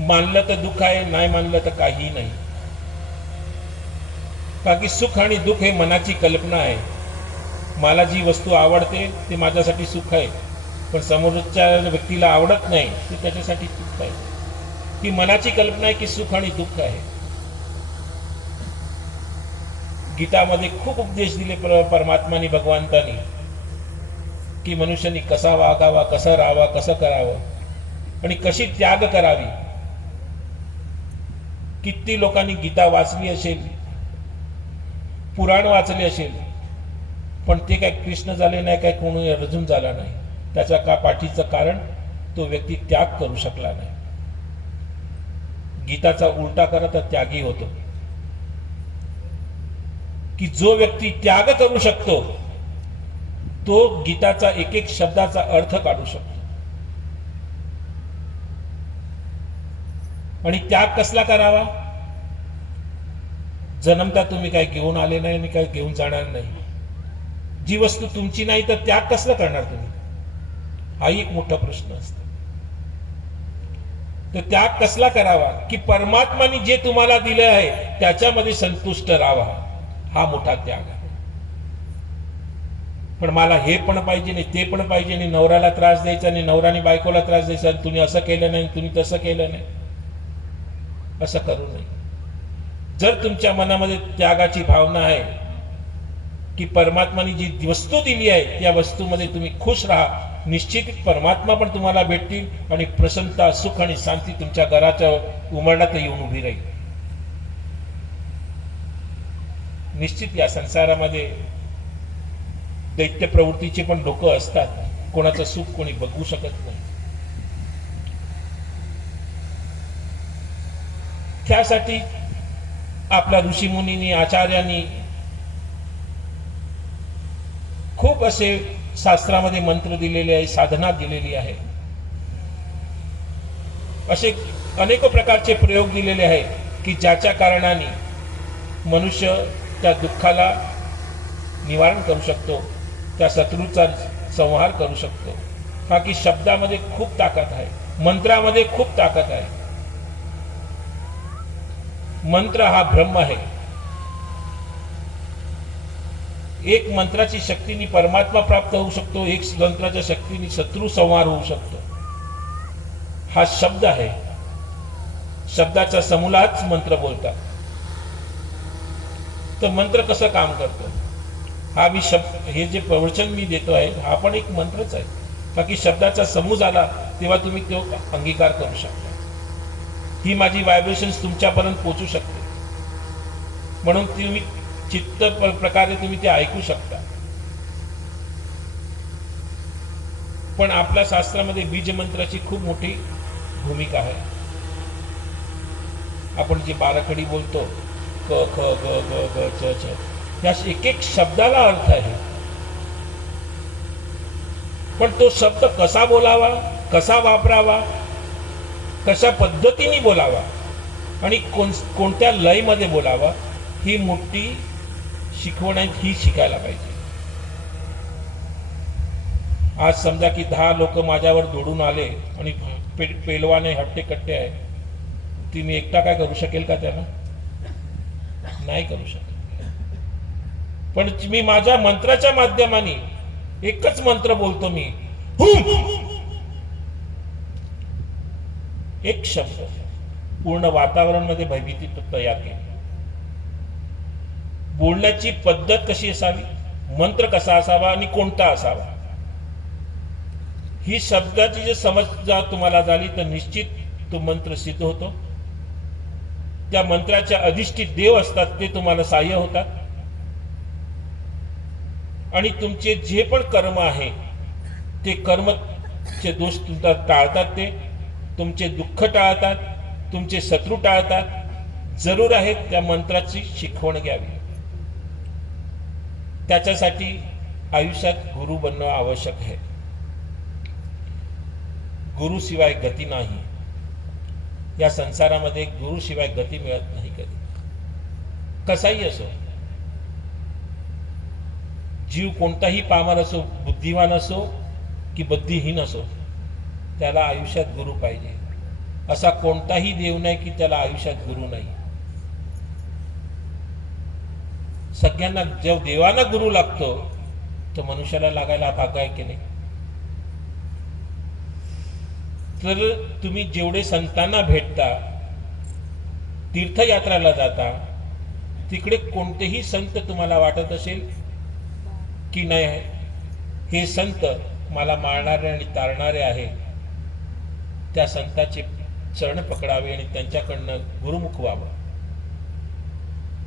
मानलं तर दुःख आहे नाही मानलं तर काही नाही. बाकी सुख आणि दुःख हे मनाची कल्पना आहे. मला जी वस्तू आवडते ते माझ्यासाठी सुख आहे. पण समोरच्या व्यक्तीला आवडत नाही ते त्याच्यासाठी दुःख आहे. ही मनाची कल्पना आहे की सुख आणि दुःख आहे. गीतामध्ये खूप उपदेश दिले पर- परमात्माने भगवंतानी की मनुष्यानी कसा वागावा कसं राहावा कसं करावं आणि कशी त्याग करावी किती लोकांनी गीता वाचली असेल पुराण वाचले असेल पण ते काय कृष्ण झाले नाही काय कोणी अर्जुन झाला नाही. त्याच्या का पाठीचं कारण? तो व्यक्ती त्याग करू शकला नाही. गीताचा उलटा करा तर त्यागी होतो. की जो व्यक्ती त्याग करू शकतो तो गीताचा एक एक शब्दाचा अर्थ काढू शकतो. आणि त्याग कसला करावा? जन्मता तुम्ही काय घेऊन आले नाही आणि काय घेऊन जाणार नाही. जी वस्तू तुमची नाही तर त्याग कसला करणार तुम्ही? हाही एक मोठा प्रश्न असतो. तर त्याग कसला करावा? की परमात्माने जे तुम्हाला दिलं आहे त्याच्यामध्ये संतुष्ट राहावा. हा मोठा त्याग आहे. पण मला हे पण पाहिजे नाही ते पण पाहिजे नाही नवऱ्याला त्रास द्यायचा नाही नवऱ्याने बायकोला त्रास द्यायचा आणि तुम्ही असं केलं नाही तुम्ही तसं केलं नाही. असं करू नये. जर तुमच्या मनामध्ये त्यागाची भावना आहे की परमात्माने जी वस्तू दिली आहे त्या वस्तूमध्ये तुम्ही खुश राहा. निश्चित परमात्मा पण तुम्हाला भेटतील आणि प्रसन्नता सुख आणि शांती तुमच्या घराच्या उमरणात येऊन उभी राहील. निश्चित या संसारामध्ये दैत्य प्रवृत्तीचे पण लोक असतात. कोणाचं सुख कोणी बघू शकत नाही. त्यासाठी आपल्या ऋषीमुनींनी आचार्यांनी खूप असे शास्त्रामध्ये मंत्र दिलेले आहे साधना दिलेली आहे. असे अनेक प्रकारचे प्रयोग दिलेले आहेत की ज्याच्या कारणाने मनुष्य त्या दुःखाला निवारण करू शकतो त्या शत्रूचा संहार करू शकतो. का की शब्दामध्ये खूप ताकद आहे मंत्रामध्ये खूप ताकद आहे. मंत्र हा ब्रह्म आहे. एक मंत्राची शक्तीने परमात्मा प्राप्त होऊ शकतो एक मंत्राच्या शक्तीने शत्रू संहार होऊ शकतो. हा शब्द आहे. शब्दाच्या समूलाच मंत्र बोलतात. तर मंत्र कसं काम करतो? हा मी शब्द हे जे प्रवचन मी देतो आहे हा पण एक मंत्रच आहे. बाकी शब्दाचा समूह झाला तेव्हा तुम्ही तो अंगीकार करू शकता. ही माझी व्हायब्रेशन्स तुमच्यापर्यंत पोचू शकते. म्हणून तुम्ही चित्त प्रकारे तुम्ही ते ऐकू शकता. पण आपल्या शास्त्रामध्ये बीज मंत्राची खूप मोठी भूमिका आहे. आपण जे बाराखडी बोलतो क ख ग ग ग च छ या एक एक शब्दाला अर्थ आहे. पण तो शब्द कसा बोलावा कसा वापरावा कशा पद्धतीने बोलावा आणि कोण कोणत्या लयमध्ये बोलावा ही मोठी शिकवण आहे ही शिकायला पाहिजे. आज समजा की दहा लोक माझ्यावर दौडून आले आणि पे पेलवाने हट्टे कट्टे आहे ती मी एकटा काय करू शकेल का त्याला नाही करू शकत. पण मी माझ्या मंत्राच्या माध्यमाने एकच मंत्र बोलतो मी. हुम! एक शब्द पूर्ण वातावरणमध्ये भयभीती तयार केली. बोलण्याची पद्धत कशी असावी? मंत्र कसा असावा आणि कोणता असावा? ही शब्दाची जी समज जर तुम्हाला झाली तर निश्चित तो मंत्र सिद्ध होतो. त्या मंत्राच्या अधिष्ठित देव असतात ते तुम्हाला सहाय्य होतात. आणि तुमचे जे पण कर्म आहे ते कर्मचे दोष तुमचा टाळतात ते. तुमचे दुःख टाळतात तुमचे शत्रू टाळतात. जरूर आहेत त्या मंत्राची शिकवण घ्यावी. त्याच्यासाठी आयुष्यात गुरु बनणं आवश्यक आहे. गुरुशिवाय गती नाही. या संसारामध्ये गुरुशिवाय गती मिळत नाही कधी. कसाही असो जीव कोणताही पामर असो बुद्धिवान असो की बुद्धिहीन असो त्याला आयुष्यात गुरु पाहिजे. असा कोणताही देव नाही की त्याला आयुष्यात गुरु नाही. सगळ्यांना जेव्हा देवाला गुरु लागतो तो मनुष्याला लागायला भाग आहे की नाही? तर तुम्ही जेवढे संतांना भेटता तीर्थयात्राला जाता तिकडे कोणतेही संत तुम्हाला वाटत असेल की नाही हे संत मला मारणारे आणि तारणारे आहे त्या संताचे चरण पकडावे आणि त्यांच्याकडनं गुरुमुख व्हावं.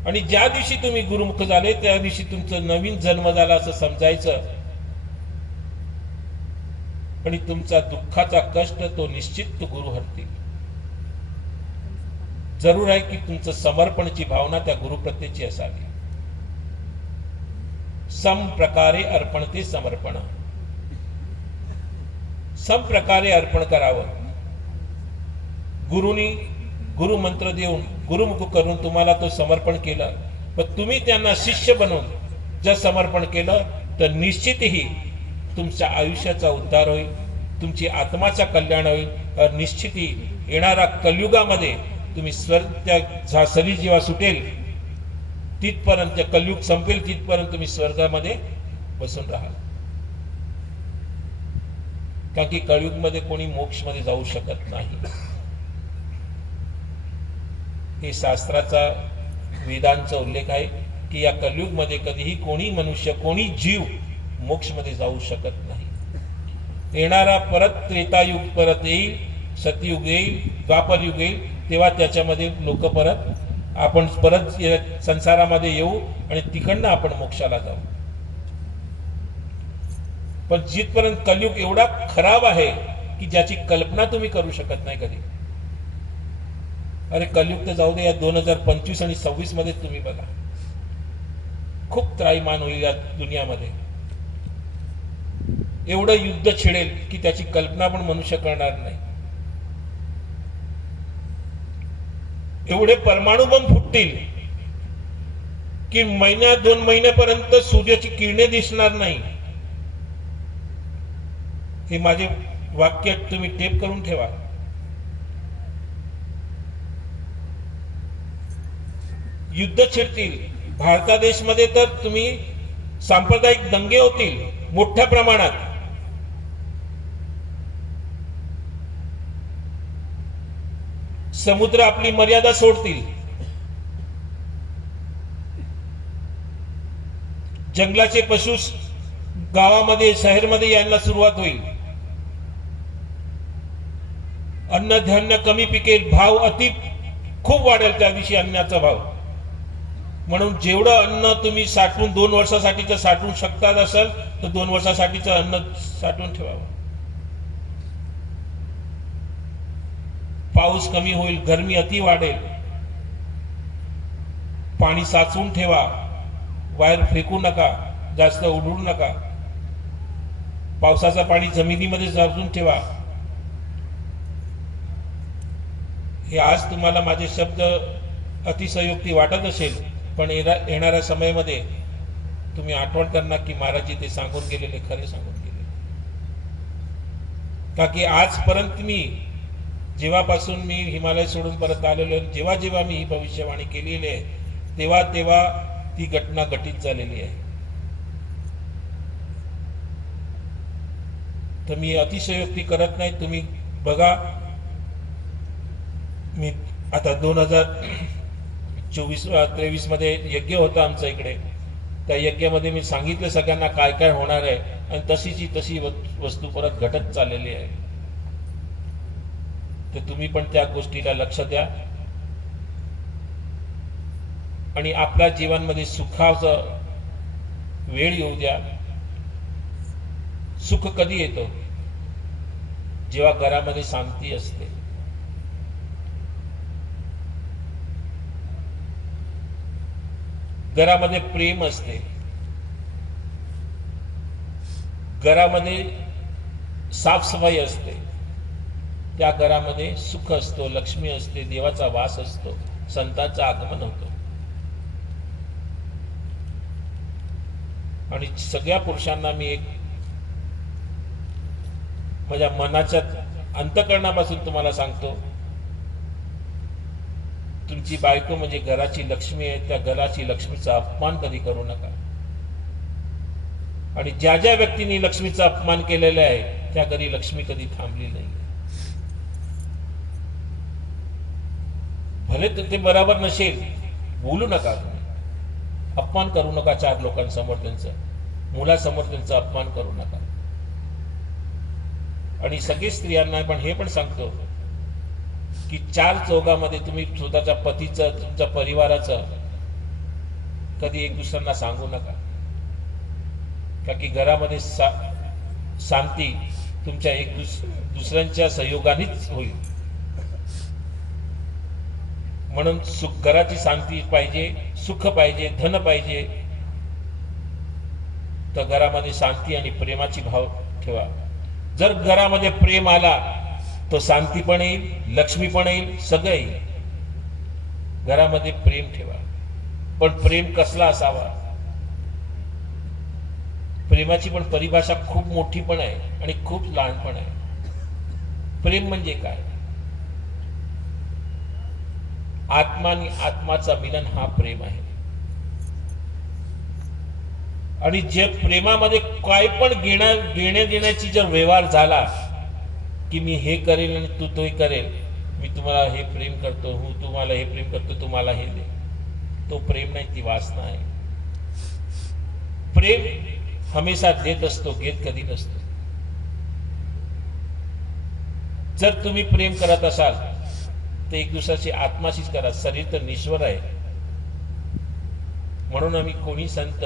आणि ज्या दिवशी तुम्ही गुरुमुख झाले त्या दिवशी तुमचं नवीन जन्म झाला असं समजायचं. आणि तुमचा दुःखाचा कष्ट तो निश्चित तो गुरु हरतील. जरूर आहे की तुमचं समर्पणची भावना त्या गुरुप्रत्येची असावी. सम प्रकारे अर्पण ते समर्पण. सम प्रकारे अर्पण करावं. गुरुनी गुरु मंत्र देऊन गुरुमुख करून तुम्हाला तो समर्पण केलं. पण तुम्ही त्यांना शिष्य बनवून जर समर्पण केलं तर निश्चितही तुमच्या आयुष्याचा उद्धार होईल तुमची आत्माचा कल्याण होईल. निश्चिती निश्चितही येणाऱ्या कलयुगामध्ये तुम्ही स्वर्ग त्या झासरी जेव्हा सुटेल तिथपर्यंत कलयुग संपेल तिथपर्यंत तुम्ही स्वर्गामध्ये बसून राहाल. कारण की कलयुगमध्ये कोणी मोक्षमध्ये जाऊ शकत नाही. हे शास्त्राचा वेदांचा उल्लेख आहे की या कलयुगमध्ये कधीही कोणी मनुष्य कोणी जीव मोक्षमध्ये जाऊ शकत नाही. येणारा परत त्रेतायुग परत येईल सतयुग येईल द्वापर युग येईल तेव्हा त्याच्यामध्ये लोक परत आपण परत संसारामध्ये येऊ आणि तिकडनं आपण मोक्षाला जाऊ. पण जिथपर्यंत कलयुग एवढा खराब आहे की ज्याची कल्पना तुम्ही करू शकत नाही कधी अरे कलयुक्त जाऊ दे या दोन हजार पंचवीस आणि सव्वीसमध्ये तुम्ही बघा. खूप त्राईमान होईल या दुनियामध्ये. एवढं युद्ध छिडेल की त्याची कल्पना पण मनुष्य करणार नाही. एवढे परमाणु बंब फुटतील की महिन्या दोन महिन्यापर्यंत सूर्याची किरणे दिसणार नाही. हे माझे वाक्य तुम्ही टेप करून ठेवा. युद्ध छिडतील. भारता देशमध्ये तर तुम्ही सांप्रदायिक दंगे होतील मोठ्या प्रमाणात. समुद्र आपली मर्यादा सोडतील. जंगलाचे पशु गावामध्ये शहरमध्ये यायला सुरुवात होईल. अन्नधान्य कमी पिकेल भाव अति खूप वाढेल त्या दिवशी अन्नाचा भाव. म्हणून जेवढं अन्न तुम्ही साठवून दोन वर्षासाठीचं साठवून शकतात असेल तर दोन वर्षासाठीचं अन्न साठवून ठेवावं. पाऊस कमी होईल गरमी अति वाढेल. पाणी साचवून ठेवा. बाहेर फेकू नका जास्त उडवू नका. पावसाचं पाणी जमिनीमध्ये साचून ठेवा. हे आज तुम्हाला माझे शब्द अतिशयोक्ती वाटत असेल. पण येणार येणाऱ्या समयामध्ये तुम्ही आठवण करणार की महाराजजी ते सांगून गेलेले खरे सांगून गेले का की आजपर्यंत मी जेव्हापासून मी हिमालय सोडून परत आलेलो आहे, जेव्हा जेव्हा मी ही भविष्यवाणी केलेली आहे तेव्हा तेव्हा ती घटना घटित झालेली आहे. तर मी अतिशयोक्ती करत नाही तुम्ही बघा. मी आता दोन हजार चोवीस त्रेवीसमध्ये यज्ञ होता आमच्या इकडे. त्या यज्ञामध्ये मी सांगितलं सगळ्यांना काय काय होणार आहे. आणि तशीची तशी व- वस्तू परत घटत चाललेली आहे. तर तुम्ही पण त्या गोष्टीला लक्ष द्या. आणि आपल्या जीवनमध्ये सुखाचा वेळ येऊ द्या. सुख कधी येतो? जेव्हा घरामध्ये शांती असते. घरामध्ये प्रेम असते. घरामध्ये साफसफाई असते. त्या घरामध्ये सुख असतो लक्ष्मी असते देवाचा वास असतो संतांचं आगमन होतं. आणि सगळ्या पुरुषांना मी एक माझ्या मनाच्या अंतकरणापासून तुम्हाला सांगतो तुमची बायको म्हणजे घराची लक्ष्मी आहे त्या घराची लक्ष्मीचा अपमान कधी करू नका. आणि ज्या ज्या व्यक्तींनी लक्ष्मीचा अपमान केलेला आहे त्या घरी लक्ष्मी कधी थांबली नाही. भले तर ते बरोबर नसेल बोलू नका तुम्ही. अपमान करू नका चार लोकांसमोर त्यांचं. मुलासमोर त्यांचा अपमान करू नका. आणि सगळी स्त्रियांना पण हे पण सांगतो की चार चौघामध्ये तुम्ही स्वतःच्या पतीचं तुमच्या परिवाराचं कधी एक दुसऱ्यांना सांगू नका. का की घरामध्ये सा शांती तुमच्या एक दुस दुसऱ्यांच्या सहयोगानेच होईल. म्हणून सुख घराची शांती पाहिजे सुख पाहिजे धन पाहिजे. तर घरामध्ये शांती आणि प्रेमाची भाव ठेवा. जर घरामध्ये प्रेम आला तो शांती पण येईल लक्ष्मी पण येईल सगळं येईल. घरामध्ये प्रेम ठेवा. पण प्रेम कसला असावा? प्रेमाची पण परिभाषा खूप मोठी पण आहे आणि खूप लहान पण आहे. प्रेम म्हणजे काय? आत्मा आणि आत्माचा मिलन हा प्रेम आहे. आणि जे प्रेमामध्ये काय पण घेण्या घेण्या देण्याची जर व्यवहार झाला की मी हे करेल आणि तू तो करेल. मी तुम्हाला हे प्रेम करतो हो तुम्हाला हे प्रेम करतो तुम्हाला हे दे. तो प्रेम नाही ती वासना आहे. प्रेम हमेशा देत असतो घेत कधी नसतो. जर तुम्ही प्रेम करत असाल तर एक दुसऱ्याची आत्माशीच करा. शरीर तर निश्वर आहे. म्हणून आम्ही कोणी संत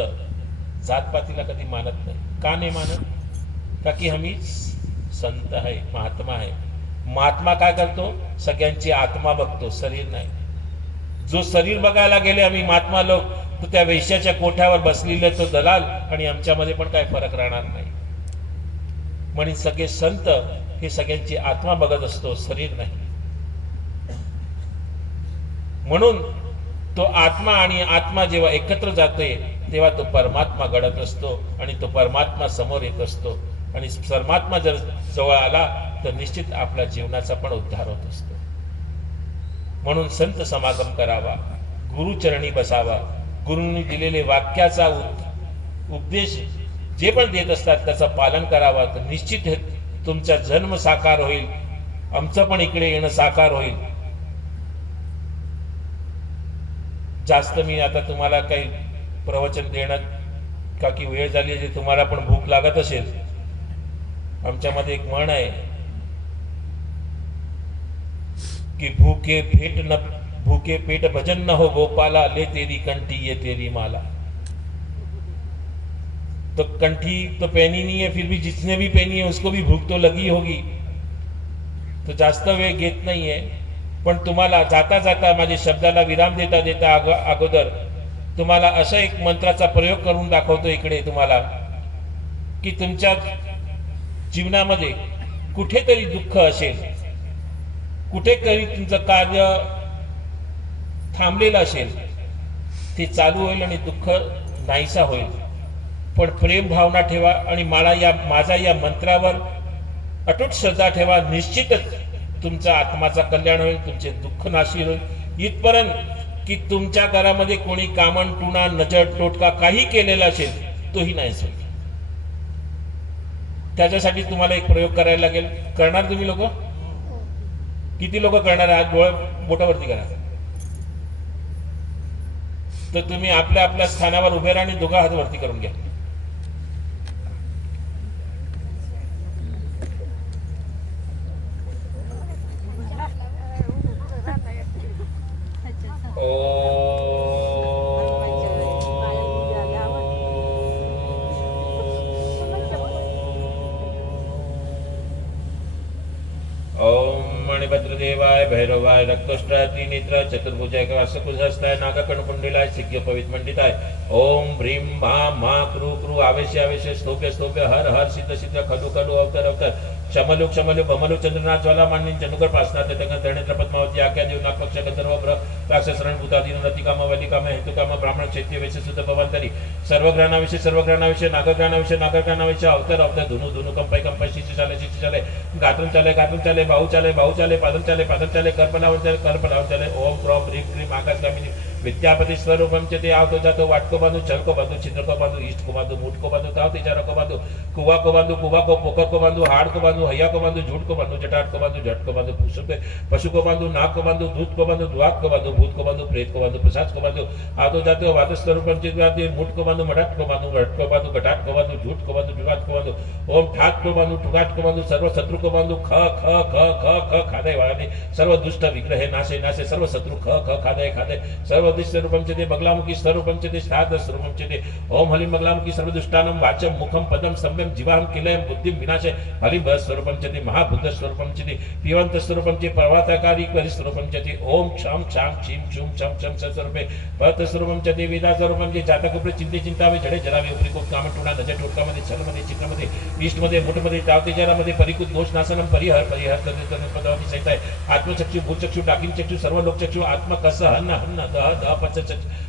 जातपातीला कधी मानत नाही. का नाही मानत? का की आम्ही संत आहे महात्मा आहे. महात्मा काय करतो? सगळ्यांची आत्मा बघतो शरीर नाही. जो शरीर बघायला गेले आम्ही महात्मा लोक तर त्या वेश्याच्या कोठ्यावर बसलेले तो दलाल आणि आमच्यामध्ये पण काय फरक राहणार नाही. म्हणून सगळे संत हे सगळ्यांची आत्मा बघत असतो शरीर नाही. म्हणून तो आत्मा आणि आत्मा जेव्हा एकत्र जाते तेव्हा तो परमात्मा घडत असतो आणि तो परमात्मा समोर येत असतो. आणि परमात्मा जर जवळ आला तर निश्चित आपल्या जीवनाचा पण उद्धार होत असतो. म्हणून संत समागम करावा गुरुचरणी बसावा. गुरुंनी दिलेले वाक्याचा उपदेश जे पण देत असतात त्याचं पालन करावा. तर निश्चित हे तुमचा जन्म साकार होईल. आमचं पण इकडे येणं साकार होईल. जास्त मी आता तुम्हाला काही प्रवचन देणं का की वेळ झाली आहे तुम्हाला पण भूक लागत असेल आमच्यामध्ये एक म्हण आहे की भूखे पेट न भूके पेट भजन न हो गोपाला ले तेरी कंठी ये तेरी माला. तो कंठी तो पहनी नहीं है फिर भी जिसने भी पहनी है उसको भी भूख तो लगी होगी। तो जास्त वेळ घेत नाहीये पण तुम्हाला जाता जाता माझ्या शब्दाला विराम देता देता अगोदर तुम्हाला असा एक मंत्राचा प्रयोग करून दाखवतो इकडे तुम्हाला की तुमच्या जीवनामध्ये कुठेतरी दुःख असेल कुठेतरी तुमचं कार्य थांबलेलं असेल ते चालू होईल आणि दुःख नाहीसा होईल. पण प्रेम भावना ठेवा आणि मला या माझा या मंत्रावर अटूट श्रद्धा ठेवा. निश्चितच तुमचा आत्माचा कल्याण होईल तुमचे दुःख नाशी होईल. इथपर्यंत की तुमच्या घरामध्ये कोणी कामण टुणा नजर टोटका काही केलेला असेल तोही नाही होईल. त्याच्यासाठी तुम्हाला एक प्रयोग करायला लागेल. करणार तुम्ही लोक? किती लोक करणार आहात डोळ्या बोटावरती करा. तर तुम्ही आपल्या आपल्या स्थानावर उभे राहा आणि दोघा हात वरती करून घ्या. ओम मणिभद्रदेवाय भैरवाय रक्तोष्ट्राय त्रिनेत्र चतुर्भुजाय वासकुशहस्ताय नागकणकुंडिलाय सिद्ध पवित मंडिताय ओम ह्रीं भाम मा क्रू क्रू आवेश आवेश स्तोप्य स्तोप्य हर हर सिद्ध सिद्ध खलु खलु अवतर अवतर। शमलु क्षमलु भमलु चंद्रनाथ ज्वाला मान्य चंद्रकर पासनाथ तंगन धरणेंद्र पद्मावती आख्या देव नागपक्ष गंधर्व भ्र राक्षस रणभूताधीन रती काम वली काम हेतु काम ब्राह्मण क्षेत्रीय वेश सुद्ध भवंतरी सर्व ग्रहणाविषयी सर्व ग्रहणाविषयी नागग्रहणाविषयी नागग्रहणाविषयी अवतर अवतर धुनु धुनु कंपाई कंपाई शिष्यशाले शिष्यशाले गात्रम चाले गातून चाले गातून चाले भाऊ चाले भाऊ चाले पादम चाले पादम चाले कर्पणावर चाले कर्पणावर चाले ओम क्रोम ह्रीम क्रीम आकाश गामिनी विद्यापति स्वरूपम च ते आवतो जातो वाटको बांधू छलको बांधू छिद्रको बांधू ईस्ट को बांधू मुठ को बांधू ताव तिचारा को बांधू कुआ को बांधू कुआ को पोकर को बांधू हाड़ को बांधू हैया को बांधू झूठ को बांधू जटाट को बांधू झट को बांधू पशु को पशु को बांधू नाक को बांधू दूध को बांधू दुआत को बांधू भूत को बांधू प्रेत को बांधू प्रसाद को बांधू आवतो जातो वात स्वरूपम चित वाते को बांधू मठाट को बांधू घट को बांधू घटाट को बांधू झूठ को बांधू विवाद को बांधू ओम ठाट को बांधू ठुगाट को बांधू सर्व शत्रु को बांधू ख ख ख ख ख खादय वाणे सर्व दुष्ट विग्रहे नाशे नाशे सर्व शत्रु ख ख खादय खादय सर्व दिश स्वरूपम च बगलामुखी स्वरूपम श्राद्ध स्वरूपम ओम हलिम बगलामुखी सर्वदुष्टानं वाचम मुखम पदम सम्यम जीवाहम किलयम बुद्धिम विनाशय हलिम भ स्वरूपम च ते महाबुद्ध पिवंत स्वरूपम पर्वताकारी परि स्वरूपम ओम क्षम क्षाम क्षीम क्षुम क्षम क्षम स स्वरूपे पत स्वरूपम वेदा स्वरूपम जातक उपरे चिंते चिंतावे जडे जरावे उपरी कोप काम टुणा नजर टोटकामध्ये छलमध्ये चित्रमध्ये इष्टमध्ये मुठमध्ये तावतेजारामध्ये परिकुत दोष नाशनम परिहर परिहर तदेतन पदावती सहित आहे. आत्मचक्षु भूचक्षु डाकिम चक्षु सर्व लोकचक्षु आत्मकस हन्न हन्न दह दह पंच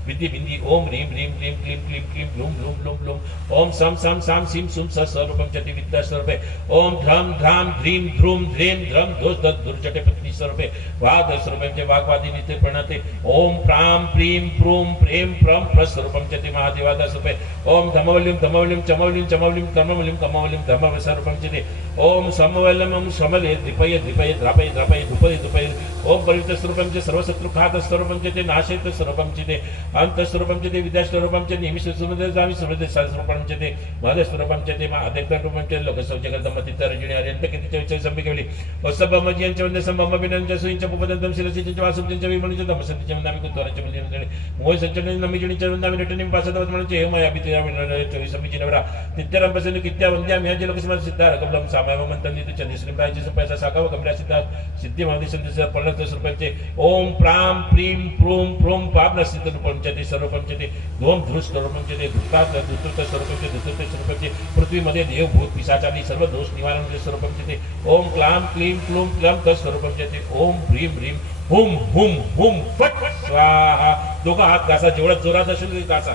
बिंदी ओम ह्रीं ह्रीं क्लीं क्लीं क्लीं क्लीं ब्लूम ब्लूम ब्लूम ब्लूम ओम सम सम साम सिम सुम स स्वरूपम चति विद्या स्वरूपे ओम ध्रम ध्राम ध्रीं ध्रुम ध्रेम ध्रम ध्वज दत् दुर्जटे पत्नी स्वरूपे वाद स्वरूपम च वाग्वादी नित्य प्रणते ओम प्राम प्रीं प्रूम प्रेम प्रम प्रस्वरूपम चति महादेवादा स्वरूपे ओम धमवल्यम धमवल्यम चमवल्यम चमवल्यम कर्मवल्यम कर्मवल्यम धर्म स्वरूपम चति ओम समवल्लमं समले द्विपय द्विपय द्रापय द्रापय धुपय धुपय ओम पवित्र स्वरूपम सर्व शत्रू खात स्वरूपम ते नाशयत स्वरूपम च ते अंत स्वरूपम ते विद्या स्वरूपम नेहमी सुमदे जामी सुमदे स्वरूपम ते माझ्या स्वरूपम ते मा अध्यक्ष रूपम लोक सौचे करता मती तरजिणी अत्यंत कितीच्या विचार संबी केली असब यांच्या म्हणजे संभम बिनंच सुईंच पुपदंतम शिरसिंच वासुपंच विमणिच दमसंच वंदामि म्हणजे बलियंच मोय संचलन नमिजणी च वंदामि नटनिम पासदवत म्हणजे हे माया मया मिळणार चोवीस समिची नवरा. नित्यरम पसंत कित्या वंद्या मी लोक समाज सिद्धार कमलम सामाय मंतन नितु चंद्रश्री श्री पैसा साकाव कमरा सिद्धार सिद्धी महादेश संदेश पन्नास रुपयांचे ओम प्राम प्रीम प्रोम प्रोम पाप नसित रूपंचते सर्वपंचते. दोम धृष स्वरूपंचते धृतात धृतृत स्वरूपंचे धृतृत स्वरूपंचे पृथ्वीमध्ये देव भूत पिशाचाली सर्व दोष निवारण स्वरूपंचते ओम क्लाम क्लीम क्लूम क्लम तत् स्वरूपंचते ओम भ्रीम भ्रीम हुम हुम हुम फट स्वाहा. दोघं हात घासा जेवढा जोरात असेल तरी घासा.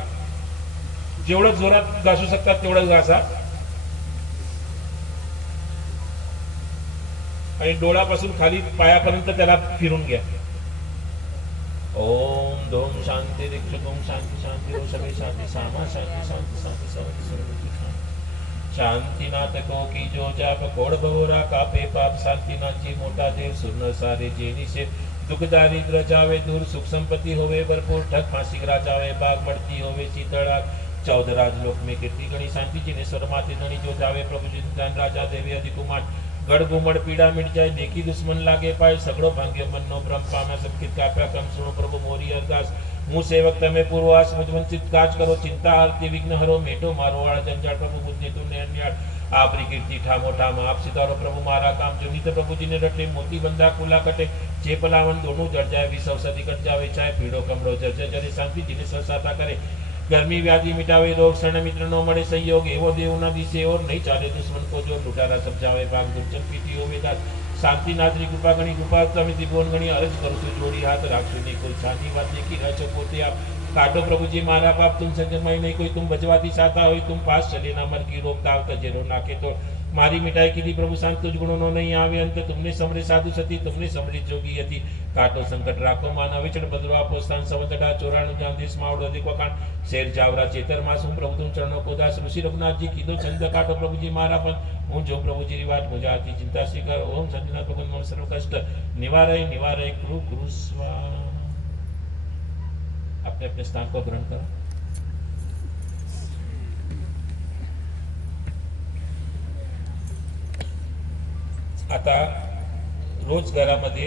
जेवढं जोरात घासू शकतात तेवढं घासा. आणि डोळ्यापासून खाली पायापर्यंत त्याला फिरून घ्या. ओम दोम शांती दीक्षक ओम शांती शांती सगळे शांती सामा शांती शांती शांती शांती शांती। शांतीनाथ को जो जाप कोड भवरा कापे पाप शांतीनाथची मोठा देव सुर्ण सारे जेनिसे दुख दारिद्र जावे दूर सुख संपत्ती होवे भरपूर ठग फांसी जावे बाग मडती होवे शीतळाग चौदराज लोक में कीर्ति गणी शांति जिने स्वर माते धनी। जो जावे प्रभु जिन राजा देवी अधिक ગઢગુમણ પીડા મીટ જાય દેખી દુશ્મન લાગે પાય, સગડો ભાંગે મનનો ભ્રમ પામે સંકિત કાપ્યા કમ સુણો પ્રભુ મોરી અરદાસ. હું સેવક તમે પૂર્વાસ, મુજ કાજ કરો, ચિંતા હરતી વિઘ્ન હરો મેટો મારો વાળ જંજાળ પ્રભુ બુદ્ધ નેતુ અન્યાળ. આપની કીર્તિ ઠામો ઠામ, આપ સિતારો પ્રભુ મારા કામ, જો નિત પ્રભુજીને રટે, મોતી બંધા કુલા કટે. જે પલાવન દોણું જળ જાય વિસવ સદી કટ જાવે, છાય પીડો કમળો જળ જરી શાંતિ જીને સંસાતા કરે. ગરમી વ્યાધિ મિટાવે, રોગ શરણ મિત્રનો મળે, સહયોગ એવો દેવના દિશે ઓર નહીં ચાલે, દુશ્મન કો જો લૂટારા સમજાવે ભાગ દુર્જન પીતી હોવે દાસ શાંતિ નાદરી, કૃપા ગણી, કૃપા તમે ત્રિભુવન ગણી, અરજ કરું છું, જોડી હાથ રાખશું નહીં કોઈ. સાચી વાત દેખી ન શકો તે આપ. કાઢો પ્રભુજી મારા બાપ તુમ સંગમાં નહીં કોઈ, તુમ ભજવાથી સાતા હોય, તુમ પાસ ચલે ના મરકી રોગ તાવ તજેરો નાખે તો तो मारी मिटाई की प्रभु शांत तुझ गुणों नो नहीं आवे अंत तुमने समरे साधु सती तुमने समरे जोगी यति काटो संकट राखो माना विचड़ बदलो आपो स्थान सवतडा चौराणु जांदीस मावड़ो अधिक वकाण शेर जावरा चेतर मासूम प्रभु तुम चरणों को दास ऋषि रघुनाथ जी कीधो छंद काटो प्रभु जी मारा पण હું જો પ્રભુજીની વાત મુજાતી ચિંતા સ્વીકાર ઓમ સંજના ભગવાન મન સર્વ કષ્ટ નિવારય નિવારય કૃ કૃ સ્વા अपने अपने स्थान को ग्रहण करो आता रोज घरामध्ये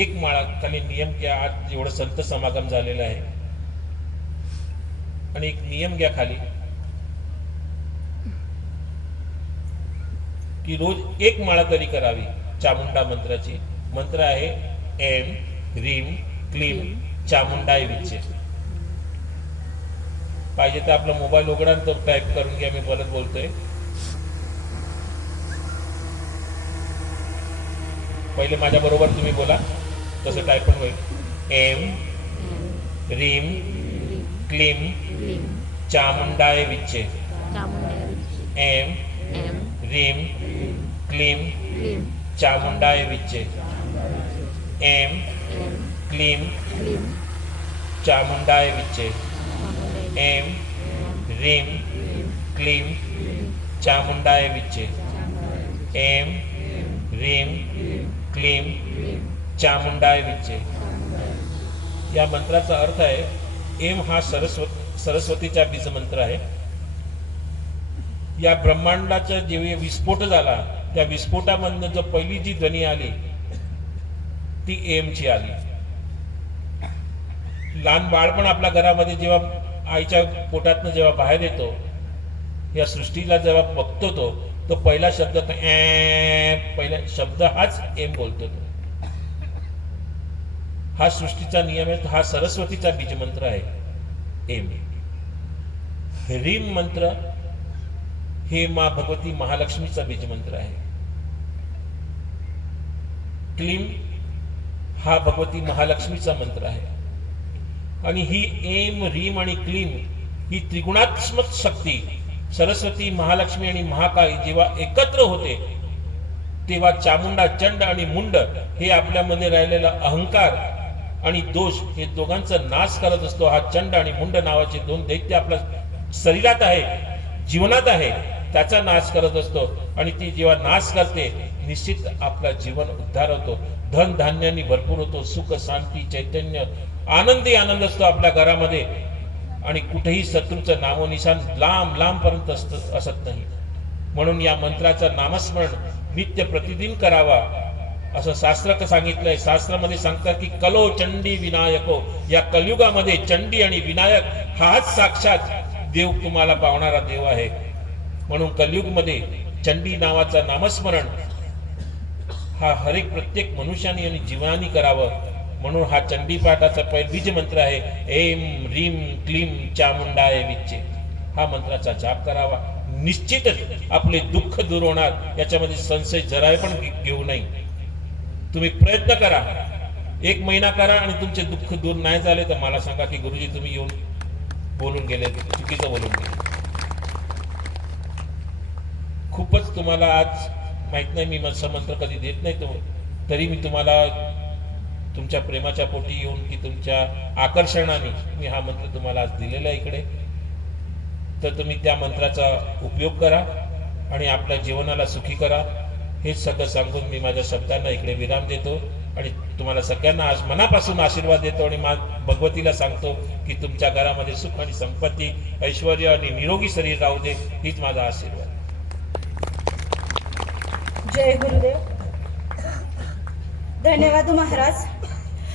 एक माळा खाली नियम घ्या आज जेवढं संत समागम झालेलं आहे. आणि एक नियम घ्या खाली. की रोज एक माळा तरी करावी चामुंडा मंत्राची. मंत्र आहे एम ह्रीम क्लीम चामुंडाय विचे पाहिजे तर आपला मोबाईल उघडा आणि तो टाईप करून घ्या मी बोलत बोलतोय. पहिले माझ्या बरोबर तुम्ही बोला. तसं टाईप पण होईल. एम रिम क्लीम चामुंडाय विचे एम रिम क्लीम चामुंडाय विच्चे. एम ऐं क्लीं चामुंडाय विच्चे. एम रिम ह्रीं क्लीं चामुंडाय विच्चे. एम रिम क्लीम चामुंडाय विचे या मंत्राचा अर्थ आहे एम हा सरस्वती सरस्वतीचा बीज मंत्र आहे. या ब्रह्मांडाचा जेव्हा विस्फोट झाला त्या विस्फोटामधनं जो पहिली जी ध्वनी आली ती एमची आली. लहान बाळ पण आपल्या घरामध्ये जेव्हा आईच्या पोटातनं जेव्हा बाहेर येतो या सृष्टीला जेव्हा बघतो तो तो पहिला शब्द तो ए पहिला शब्द हाच एम बोलतो तो. हा सृष्टीचा नियम आहे हा सरस्वतीचा बीज मंत्र आहे एम. ह्रीम मंत्र हे मा भगवती महालक्ष्मीचा बीज मंत्र आहे. क्लीम हा भगवती महालक्ष्मीचा मंत्र आहे. आणि ही एम रीम आणि क्लीम ही त्रिगुणात्मक शक्ती सरस्वती महालक्ष्मी आणि महाकाळी जेव्हा एकत्र होते तेव्हा चामुंडा चंड आणि मुंड हे आपल्यामध्ये राहिलेला अहंकार आणि दोष हे दोघांचा नाश करत असतो. हा चंड आणि मुंड नावाचे दोन दैत्य आपल्या शरीरात आहे जीवनात आहे त्याचा नाश करत असतो. आणि ती जेव्हा नाश करते निश्चित आपला जीवन उद्धार होतो. धन धान्यानी भरपूर होतो सुख शांती चैतन्य आनंदी आनंद असतो आपल्या घरामध्ये. आणि कुठेही शत्रूचं नामोनिशान लांब लांबपर्यंत असत असत नाही. म्हणून या मंत्राचं नामस्मरण नित्य प्रतिदिन करावा. असं शास्त्र सांगितलंय. शास्त्रामध्ये सांगतात की कलो चंडी विनायको. या कलयुगामध्ये चंडी आणि विनायक हाच साक्षात देव तुम्हाला पावणारा देव आहे. म्हणून कलयुगमध्ये चंडी नावाचा नामस्मरण हा हरेक प्रत्येक मनुष्याने आणि जीवनाने करावं. म्हणून हा चंडी पाठाचा पै बीज मंत्र आहे एम रीम क्लीम चामुंडाय विच्चे. हा मंत्राचा जाप करावा. निश्चितच आपले दुःख दूर होणार याच्यामध्ये संशय जरा पण घे- घेऊ नाही तुम्ही प्रयत्न करा. एक महिना करा आणि तुमचे दुःख दूर नाही झाले तर मला सांगा की गुरुजी तुम्ही येऊन बोलून गेले चुकीचं बोलून गेले. खूपच तुम्हाला आज माहीत नाही मी असं मंत्र कधी देत नाही तो तरी मी तुम्हाला तुमच्या प्रेमाच्या पोटी येऊन की तुमच्या आकर्षणाने मी हा मंत्र तुम्हाला आज दिलेला आहे इकडे. तर तुम्ही त्या मंत्राचा उपयोग करा आणि आपल्या जीवनाला सुखी करा. हेच सगळं सांगून मी माझ्या शब्दांना इकडे विराम देतो आणि तुम्हाला सगळ्यांना आज मनापासून आशीर्वाद देतो आणि मा भगवतीला सांगतो की तुमच्या घरामध्ये सुख आणि संपत्ती ऐश्वर आणि निरोगी शरीर राहू दे हीच माझा आशीर्वाद. जय गुरुदेव. धन्यवाद हो महाराज.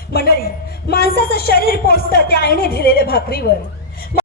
मंडळी माणसाचं शरीर पोचतं त्या आईने दिलेल्या भाकरीवर.